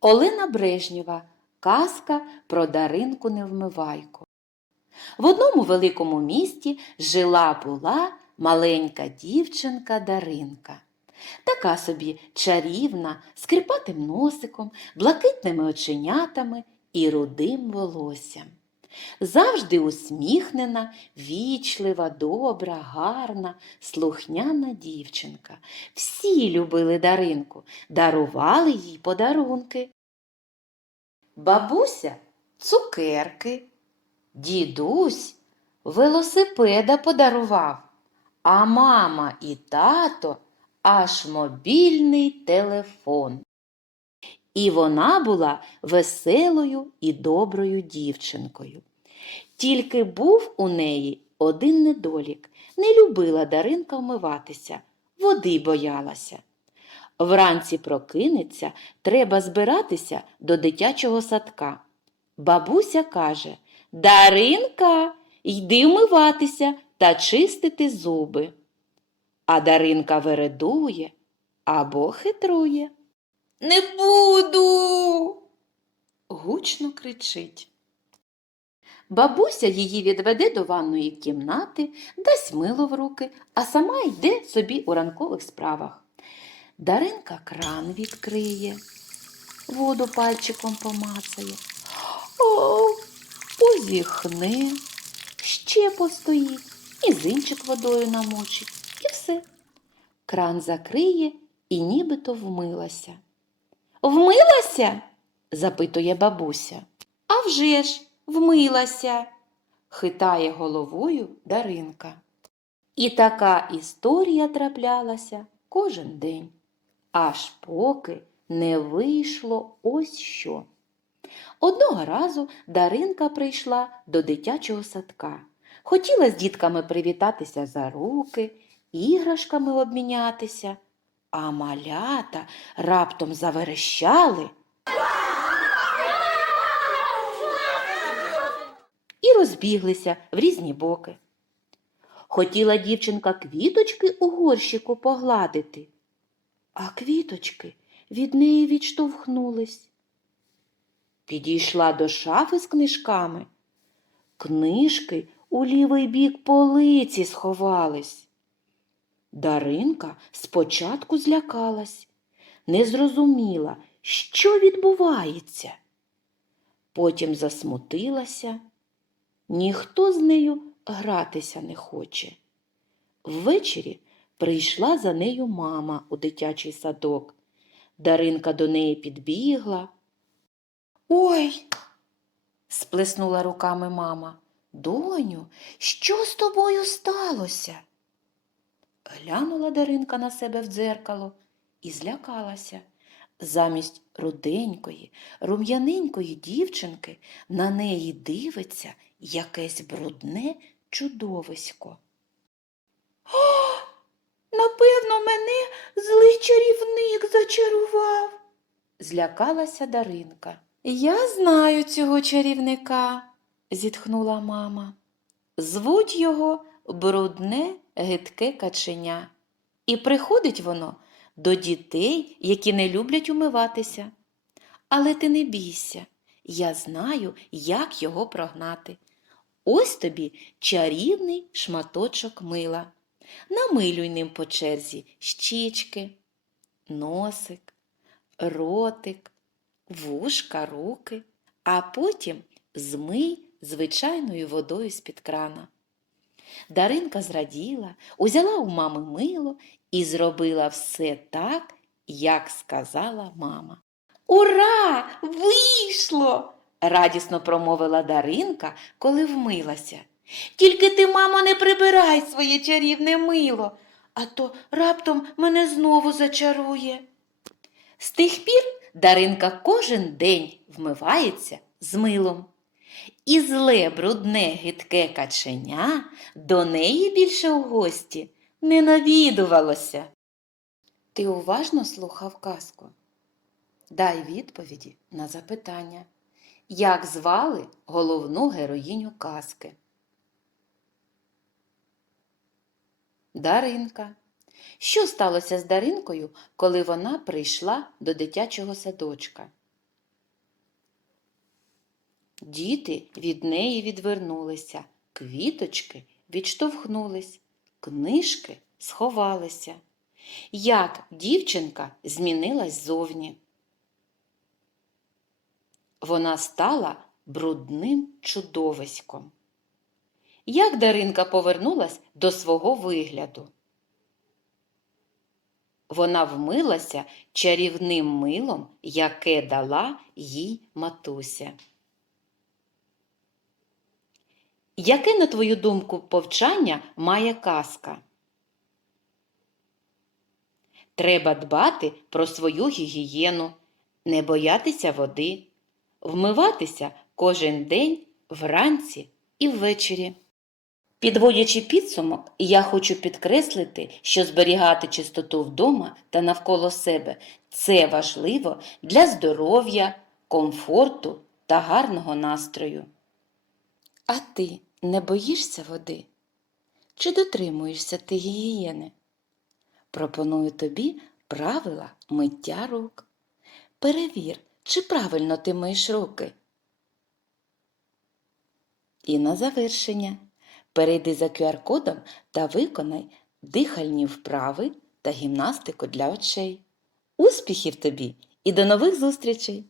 Олена Брежнєва. Казка про Даринку Невмивайку. В одному великому місті жила була маленька дівчинка Даринка. Така собі чарівна, з носиком, блакитними оченятами і рудим волоссям. Завжди усміхнена, вічлива, добра, гарна, слухняна дівчинка. Всі любили Даринку, дарували їй подарунки. Бабуся цукерки, дідусь велосипеда подарував, а мама і тато аж мобільний телефон. І вона була веселою і доброю дівчинкою. Тільки був у неї один недолік не любила Даринка вмиватися, води боялася. Вранці прокинеться, треба збиратися до дитячого садка. Бабуся каже Даринка, йди вмиватися та чистити зуби. А Даринка вередує або хитрує. Не буду. гучно кричить. Бабуся її відведе до ванної кімнати, дасть мило в руки, а сама йде собі у ранкових справах. Даринка кран відкриє, воду пальчиком помацає, о, позіхне, ще постоїть, мізинчик водою намочить і все. Кран закриє і нібито вмилася. Вмилася? запитує бабуся. «А вже ж, вмилася, хитає головою Даринка. І така історія траплялася кожен день, аж поки не вийшло ось що. Одного разу Даринка прийшла до дитячого садка. Хотіла з дітками привітатися за руки, іграшками обмінятися, а малята раптом заверещали і розбіглися в різні боки. Хотіла дівчинка квіточки у горщику погладити, а квіточки від неї відштовхнулись. Підійшла до шафи з книжками. Книжки у лівий бік полиці сховались. Даринка спочатку злякалась, не зрозуміла, що відбувається. Потім засмутилася. Ніхто з нею гратися не хоче. Ввечері прийшла за нею мама у дитячий садок. Даринка до неї підбігла. Ой, сплеснула руками мама. Доню, що з тобою сталося? Глянула Даринка на себе в дзеркало і злякалася. Замість руденької, рум'яненької дівчинки на неї дивиться якесь брудне чудовисько. О, напевно, мене злий чарівник зачарував, злякалася Даринка. Я знаю цього чарівника, зітхнула мама. Звуть його брудне гидке каченя. І приходить воно до дітей, які не люблять умиватися. Але ти не бійся, я знаю, як його прогнати. Ось тобі чарівний шматочок мила. Намилюй ним по черзі щічки, носик, ротик, вушка, руки, а потім змий звичайною водою з-під крана. Даринка зраділа, узяла у мами мило і зробила все так, як сказала мама. Ура! Вийшло! радісно промовила Даринка, коли вмилася. Тільки ти, мамо, не прибирай своє чарівне мило, а то раптом мене знову зачарує. З тих пір Даринка кожен день вмивається з милом. І зле брудне гидке каченя до неї більше у гості не навідувалося. Ти уважно слухав казку? Дай відповіді на запитання. Як звали головну героїню казки? Даринка. Що сталося з Даринкою, коли вона прийшла до дитячого садочка? Діти від неї відвернулися, квіточки відштовхнулись, книжки сховалися. Як дівчинка змінилась зовні. Вона стала брудним чудовиськом. Як Даринка повернулась до свого вигляду? Вона вмилася чарівним милом, яке дала їй матуся. Яке, на твою думку, повчання має казка? Треба дбати про свою гігієну, не боятися води, вмиватися кожен день вранці і ввечері. Підводячи підсумок, я хочу підкреслити, що зберігати чистоту вдома та навколо себе це важливо для здоров'я, комфорту та гарного настрою. А ти не боїшся води? Чи дотримуєшся ти гігієни? Пропоную тобі правила миття рук. Перевір, чи правильно ти миєш руки. І на завершення перейди за QR-кодом та виконай дихальні вправи та гімнастику для очей. Успіхів тобі і до нових зустрічей!